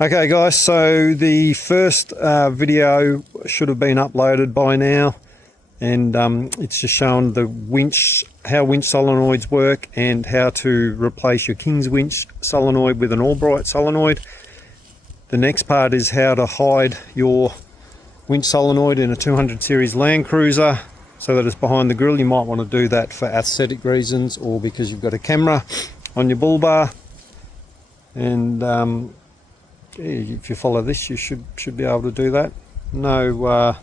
Okay guys, so the first video should have been uploaded by now, and it's just showing the winch, how winch solenoids work and how to replace your King's winch solenoid with an Albright solenoid. The next part is how to hide your winch solenoid in a 200 series landcruiser so that it's behind the grill. You might want to do that for aesthetic reasons or because you've got a camera on your bull bar, and if you follow this, you should be able to do that. No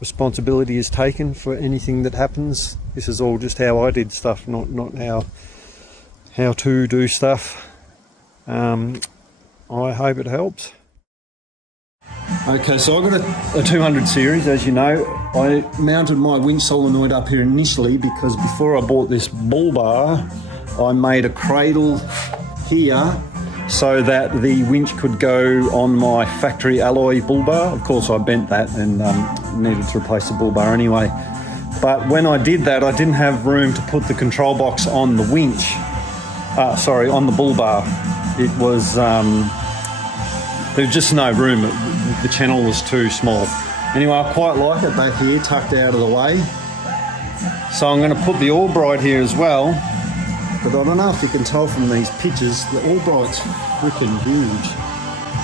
responsibility is taken for anything that happens. This is all just how I did stuff, not how to do stuff. I hope it helps. Okay, so I've got a 200 series, as you know. I mounted my winch solenoid up here initially because before I bought this bull bar, I made a cradle here so that the winch could go on my factory alloy bull bar. Of course I bent that and needed to replace the bull bar anyway. But when I did that, I didn't have room to put the control box on the winch, on the bull bar. It was, there was just no room. The channel was too small. Anyway, I quite like it back here, tucked out of the way. So I'm going to put the Albright here as well. But I don't know if you can tell from these pictures, the Albright's freaking huge.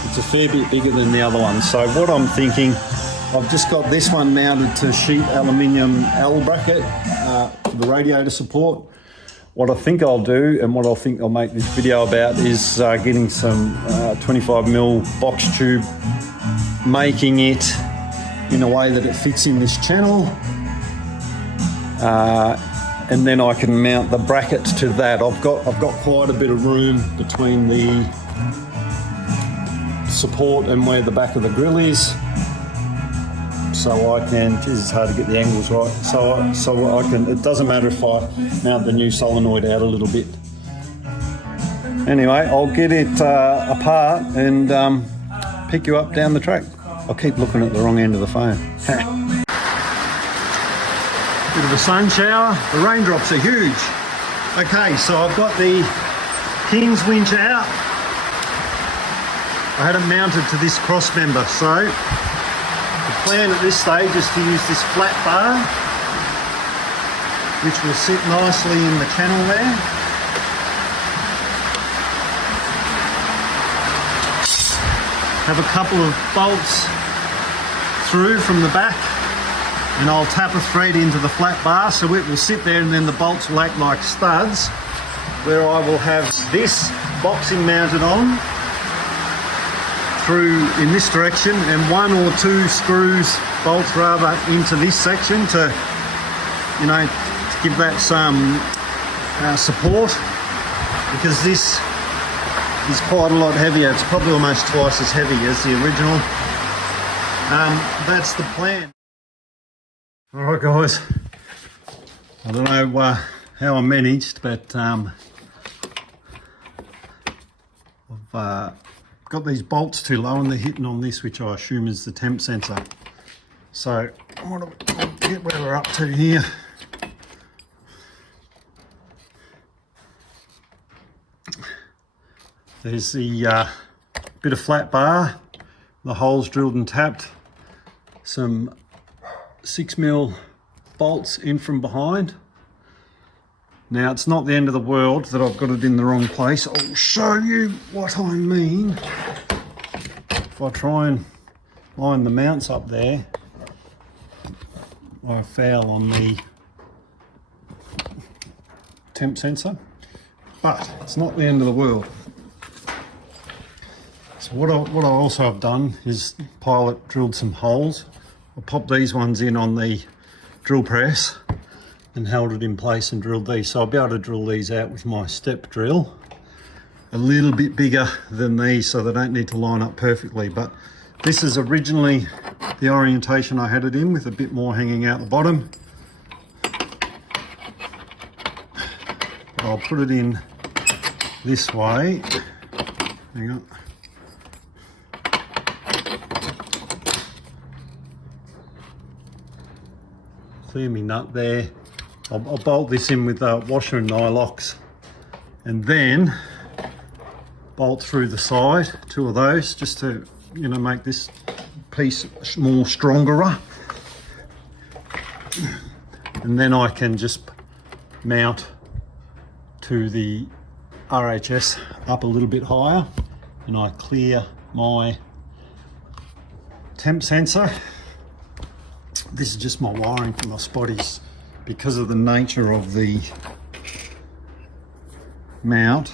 It's a fair bit bigger than the other one. So what I'm thinking, I've just got this one mounted to sheet aluminium L bracket for the radiator support. What I think I'll do, and what I think I'll make this video about, is getting some 25mm box tube, making it in a way that it fits in this channel. And then I can mount the bracket to that. I've got quite a bit of room between the support and where the back of the grill is, so I can. Geez, it's hard to get the angles right. So I can. It doesn't matter if I mount the new solenoid out a little bit. Anyway, I'll get it apart and pick you up down the track. I'll keep looking at the wrong end of the phone. Bit of a sun shower. The raindrops are huge. Okay, so I've got the King's winch out. I had it mounted to this cross member, so the plan at this stage is to use this flat bar, which will sit nicely in the channel there. Have a couple of bolts through from the back, and I'll tap a thread into the flat bar so it will sit there, and then the bolts will act like studs, where I will have this boxing mounted on through in this direction, and one or two bolts rather into this section to give that some support, because this is quite a lot heavier. It's probably almost twice as heavy as the original. That's the plan. All right guys, I don't know how I managed, but I've got these bolts too low and they're hitting on this, which I assume is the temp sensor. So I'll get where we're up to here. There's the bit of flat bar, the holes drilled and tapped, some 6mm bolts in from behind. Now, it's not the end of the world that I've got it in the wrong place. I'll show you what I mean. If I try and line the mounts up there, I foul on the temp sensor, but it's not the end of the world. So what I also have done is pilot drilled some holes. I popped these ones in on the drill press and held it in place and drilled these. So I'll be able to drill these out with my step drill. A little bit bigger than these, so they don't need to line up perfectly. But this is originally the orientation I had it in, with a bit more hanging out the bottom. But I'll put it in this way. Hang on. Clear me nut there. I'll bolt this in with washer and nylocks, and then bolt through the side, 2 of those, just to, you know, make this piece more stronger. And then I can just mount to the RHS up a little bit higher, and I clear my temp sensor. This is just my wiring for my spotties. Because of the nature of the mount,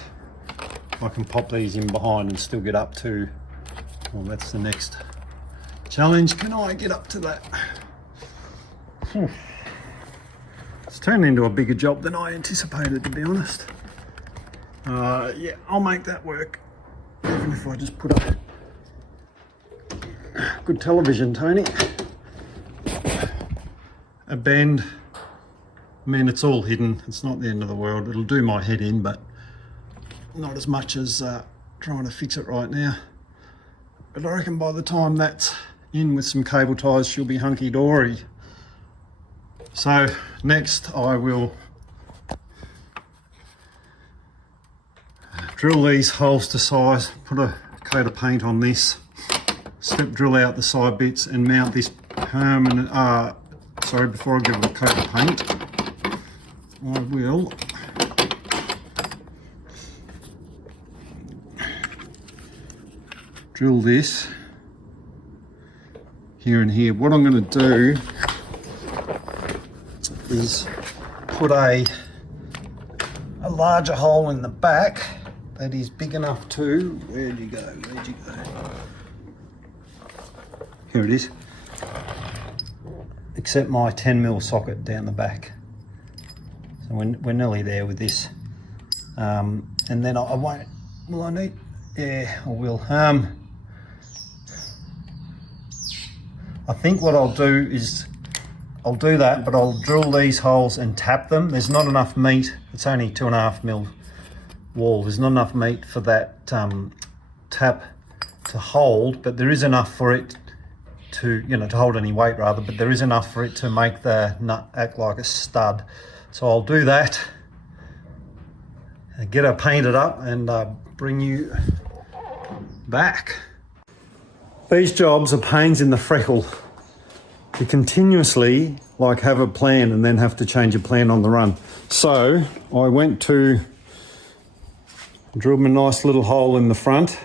I can pop these in behind and still get up to, well, that's the next challenge. Can I get up to that? It's turned into a bigger job than I anticipated, to be honest. Yeah, I'll make that work, even if I just put up good television, Tony. A bend, I mean, it's all hidden. It's not the end of the world. It'll do my head in, but not as much as trying to fix it right now. But I reckon by the time that's in with some cable ties, she'll be hunky-dory. So next I will drill these holes to size, put a coat of paint on this, step drill out the side bits and mount this permanent, before I give it a coat of paint, I will drill this here and here. What I'm going to do is put a larger hole in the back that is big enough to, where'd you go? Here it is. Except my 10mm socket down the back. So we're nearly there with this. And then I won't, will I need? Yeah, I will. I think what I'll do is, I'll do that, but I'll drill these holes and tap them. There's not enough meat. It's only 2.5mm wall. There's not enough meat for that tap to hold, but there is enough for it to, you know, to hold any weight rather, but there is enough for it to make the nut act like a stud. So I'll do that, get her painted up and bring you back. These jobs are pains in the freckle. You continuously like have a plan and then have to change your plan on the run. So I went to drill my nice little hole in the front.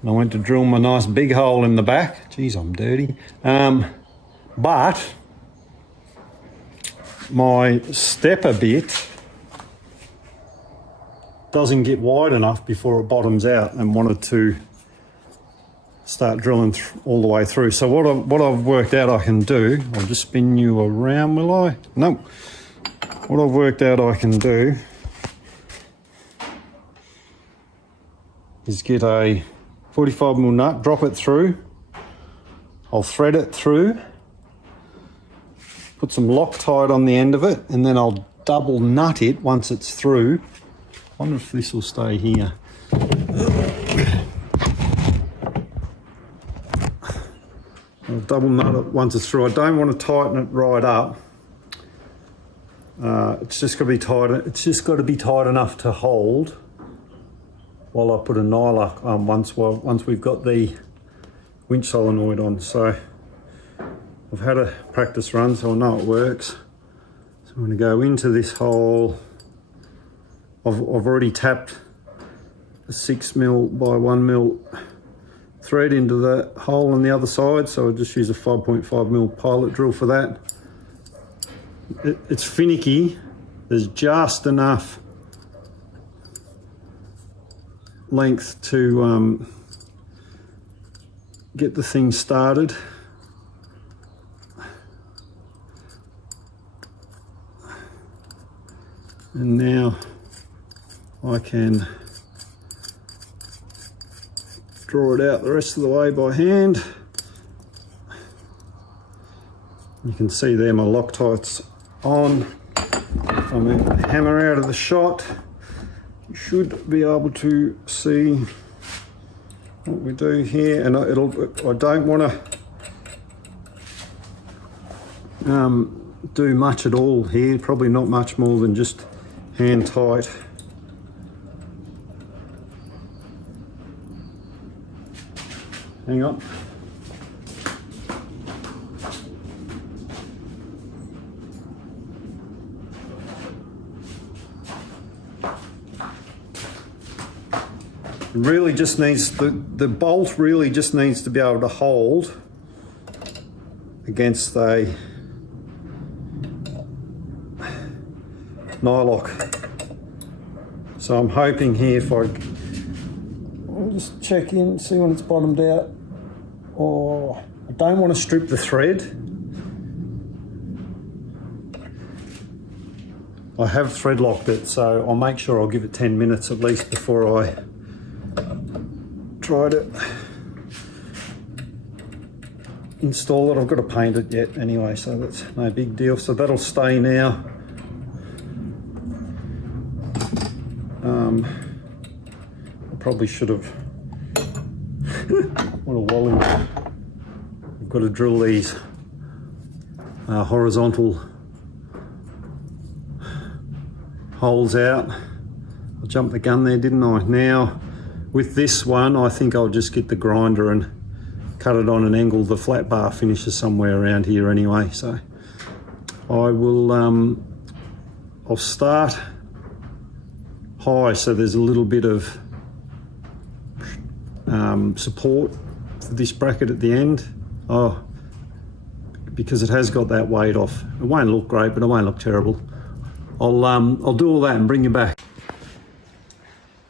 And I went to drill my nice big hole in the back. Geez, I'm dirty. But my stepper bit doesn't get wide enough before it bottoms out, and wanted to start drilling all the way through. So what I've worked out I can do, I'll just spin you around, will I? No. What I've worked out I can do is get a 45mm nut, drop it through, I'll thread it through, put some Loctite on the end of it, and then I'll double nut it once it's through. I wonder if this will stay here. I'll double nut it once it's through. I don't want to tighten it right up. It's just got to be tight. It's just got to be tight enough to hold while I put a nylock on once we've got the winch solenoid on. So I've had a practice run, so I know it works. So I'm going to go into this hole. I've already tapped a 6mm by 1mm thread into the hole on the other side, so I'll just use a 5.5mm pilot drill for that. It's finicky. There's just enough length to get the thing started. And now I can draw it out the rest of the way by hand. You can see there my Loctite's on. If I move the hammer out of the shot, you should be able to see what we do here. And I don't want to do much at all here, probably not much more than just hand tight Hang on. It really just needs, the bolt really just needs to be able to hold against a nylock. So I'm hoping here if I'll just check in, see when it's bottomed out. Oh, I don't want to strip the thread. I have thread locked it, so I'll make sure I'll give it 10 minutes at least before I try to install it. I've got to paint it yet anyway, so that's no big deal. So that'll stay now. I probably should have. What a wally. I've got to drill these horizontal holes out. I jumped the gun there, didn't I? Now, with this one, I think I'll just get the grinder and cut it on an angle. The flat bar finishes somewhere around here anyway, so I will, I'll start high so there's a little bit of support for this bracket at the end. Oh, because it has got that weight off. It won't look great, but it won't look terrible. I'll do all that and bring you back.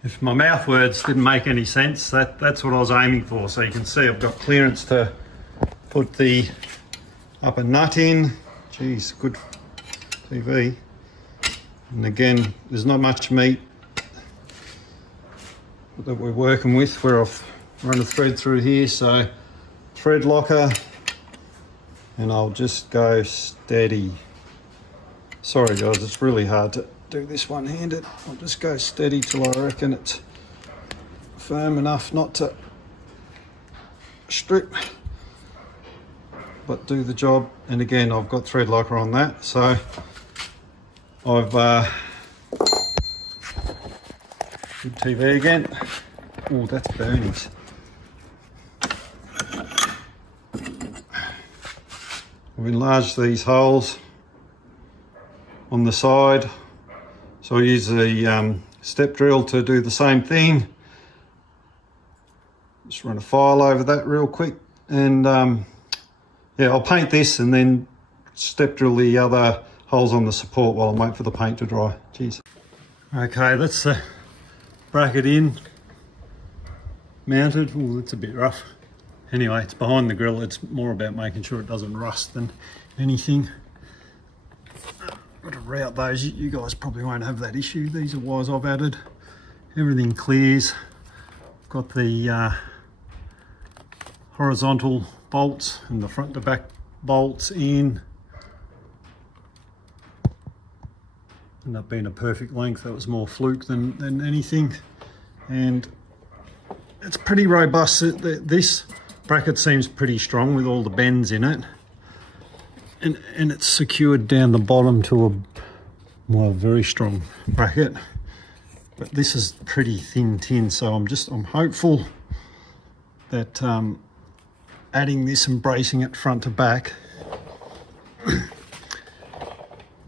If my mouth words didn't make any sense, that's what I was aiming for. So you can see I've got clearance to put the upper nut in. Geez, good TV. And again, there's not much meat that we're working with where I've run a thread through here. So thread locker, and I'll just go steady. Sorry guys, it's really hard to do this one-handed. I'll just go steady till I reckon it's firm enough not to strip, but do the job. And again, I've got thread locker on that, so I've good TV again. Oh, that's burnies. I've enlarged these holes on the side, so I use the step drill to do the same thing. Just run a file over that real quick, and yeah, I'll paint this and then step drill the other holes on the support while I wait for the paint to dry. Cheers. Okay, that's the bracket in, mounted. Oh, it's a bit rough. Anyway, it's behind the grill. It's more about making sure it doesn't rust than anything. Got to route those. You guys probably won't have that issue. These are wires I've added. Everything clears. Got the horizontal bolts and the front to back bolts in. Ended up being a perfect length. That was more fluke than anything. And it's pretty robust. This bracket seems pretty strong with all the bends in it. And it's secured down the bottom to a very strong bracket. But this is pretty thin tin, so I'm hopeful that adding this and bracing it front to back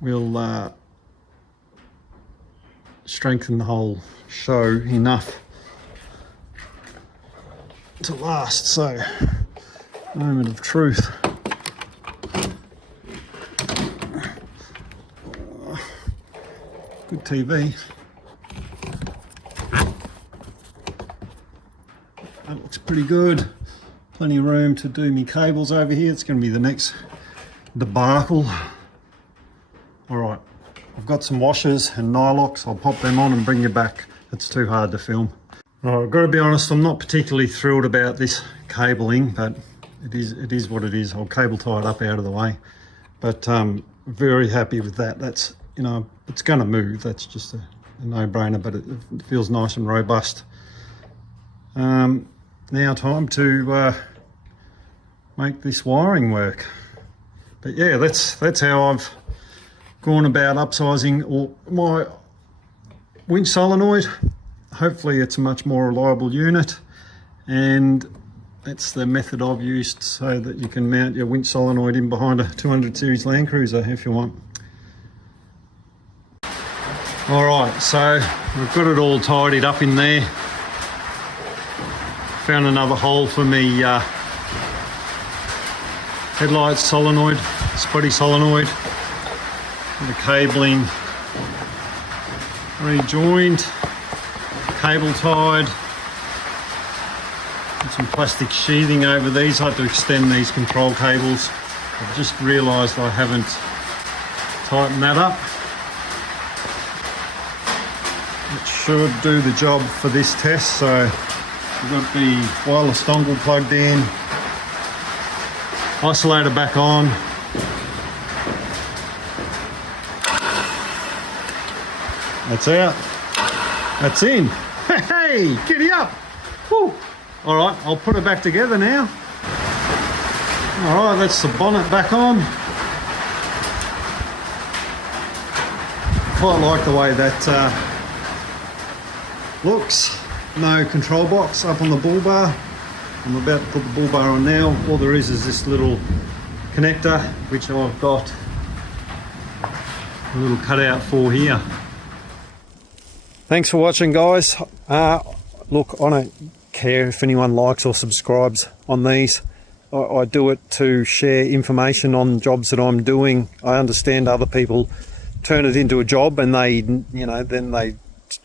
will strengthen the whole show enough to last. So, moment of truth. Good TV. That looks pretty good. Plenty of room to do me cables over here. It's going to be the next debacle. All right, I've got some washers and nylocks. I'll pop them on and bring you back. It's too hard to film. All right, I've got to be honest, I'm not particularly thrilled about this cabling, but it is what it is. I'll cable tie it up out of the way. But very happy with that. That's, you know, it's going to move. That's just a no-brainer, but it feels nice and robust. Now time to make this wiring work. But yeah, that's how I've gone about upsizing my winch solenoid. Hopefully it's a much more reliable unit, and that's the method I've used so that you can mount your winch solenoid in behind a 200 series Land Cruiser if you want. Alright, so we've got it all tidied up in there. Found another hole for me headlight solenoid, spotty solenoid. The cabling rejoined, cable tied, and some plastic sheathing over these. I have to extend these control cables. I've just realised I haven't tightened that up. It should do the job for this test. So we've got the wireless dongle plugged in, isolator back on. That's out. That's in. Hey, giddy up. Woo. All right, I'll put it back together now. All right, that's the bonnet back on. Quite like the way that looks. No control box up on the bull bar. I'm about to put the bull bar on now. All there is this little connector, which I've got a little cutout for here. Thanks for watching, guys. Look, I don't care if anyone likes or subscribes on these. I do it to share information on jobs that I'm doing. I understand other people turn it into a job, and they, you know, then they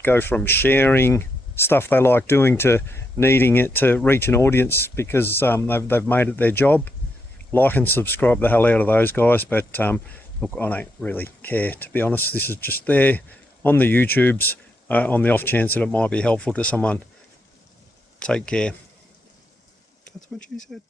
go from sharing stuff they like doing to needing it to reach an audience because they've made it their job. Like and subscribe the hell out of those guys, but look, I don't really care, to be honest. This is just there on the YouTubes. On the off chance that it might be helpful to someone. Take care. That's what she said.